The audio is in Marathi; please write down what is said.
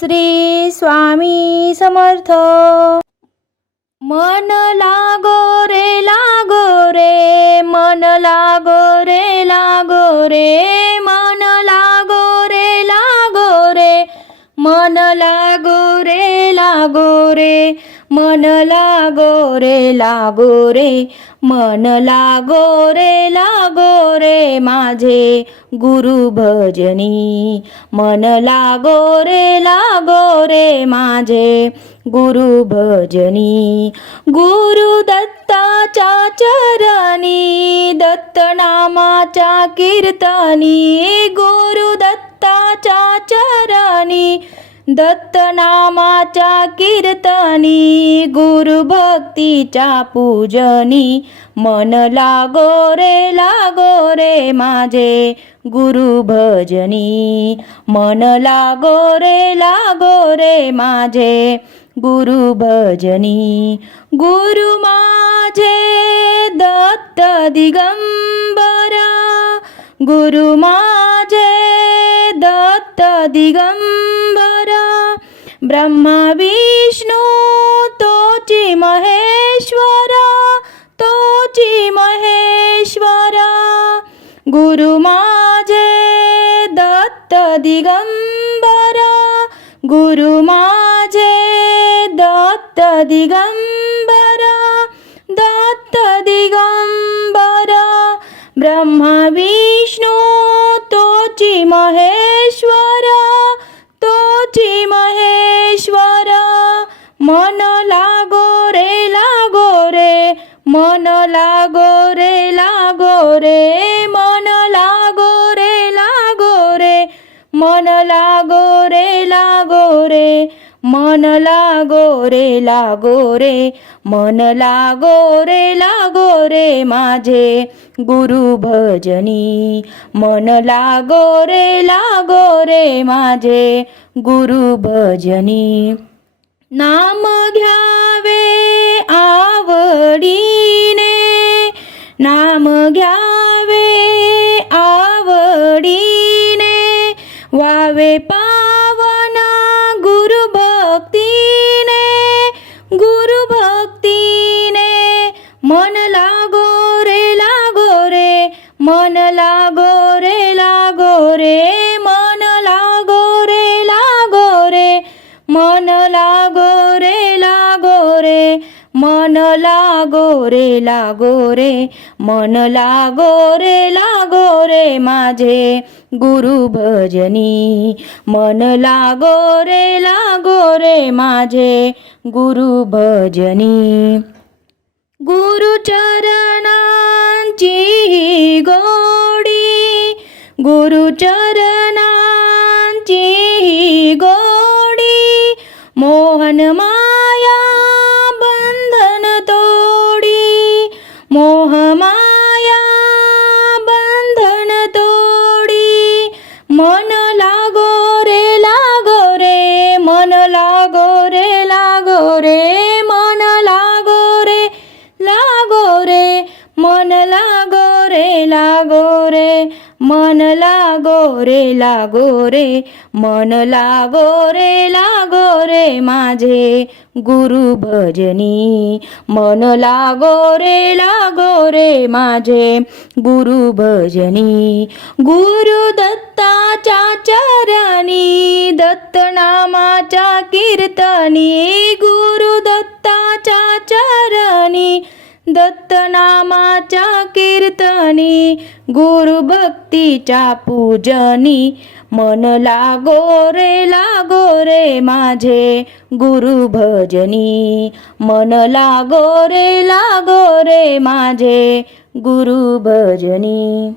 श्री स्वामी समर्थ. मन लागो रे लागो रे मन लागो रे लागो रे मन लागो रे लागो रे मन लागो लागो रे मन लागो रे लागो रे मन लागो रे लागो रे माझे गुरु भजनी. मन लागो रे लागो रे माझे गुरु भजनी. गुरु दत्ताच्या चरणी दत्त नामाच्या कीर्तनी. गुरु दत्ताच्या चरणी दत्त नामाच्या कीर्तनी गुरुभक्तीच्या पूजनी. मन लागो रे लागो रे माझे गुरु भजनी. मन लागो रे लागो रे माझे गुरु भजनी. गुरु माझे दत्त दिगंबरा गुरु माझे दत्त दिगंबरा. ब्रह्मा विष्णू तोची महेश्वरा तोची महेश्वरा। गुरु माझे दत्त दिगंबरा। गुरु माझे दत्त दिगंबरा। दत्त दिगंबरा। ब्रह्मा विष्णू महेश्वरा मन लागो रे लागो रे मन लागो रे लागो रे मन लागो रे लागो रे मन लागो रे लागो रे मन लागो रे लागो रे मन लागो रे लागो रे माझे गुरु भजनी मन लागो रे लागो रे माझे गुरु भजनी नाम घ्यावे आवडीने. नाम घ्यावे आवडीने. वावे पावना गुरुभक्तीने भक्तीने. भक्तीने मन लागो रे लागो रे. मन लागो रे लागो रे मन मन लागो रे लागो रे. मन लागो रे लागो रे. मन लागो रे लागो रे माझे गुरु भजनी. मन लागो रे लागो रे माझे गुरु भजनी. गुरु चरणांची गोडी. गुरु चरणांची गोडी मोहन माया बंधन तोडी मोह माया बंधन तोडी. मन लागो रे लागो रे मन लागो रे लागो रे मन लागो रे लागो रे मन लागो रे लागो मन लागो रे लागो रे. मन लागो रे लागो रे माझे गुरु भजनी. मन लागो रे लागो रे माझे गुरु भजनी. गुरु दत्ताच्या चरणी दत्त नामाच्या कीर्तनी. गुरु दत्ताच्या चरणी दत्त नामाच्या कीर्तनी गुरु भक्तीच्या पूजनी. मन लागो रे लागो रे माझे गुरु भजनी. मन लागो रे लागो रे माझे गुरु भजनी.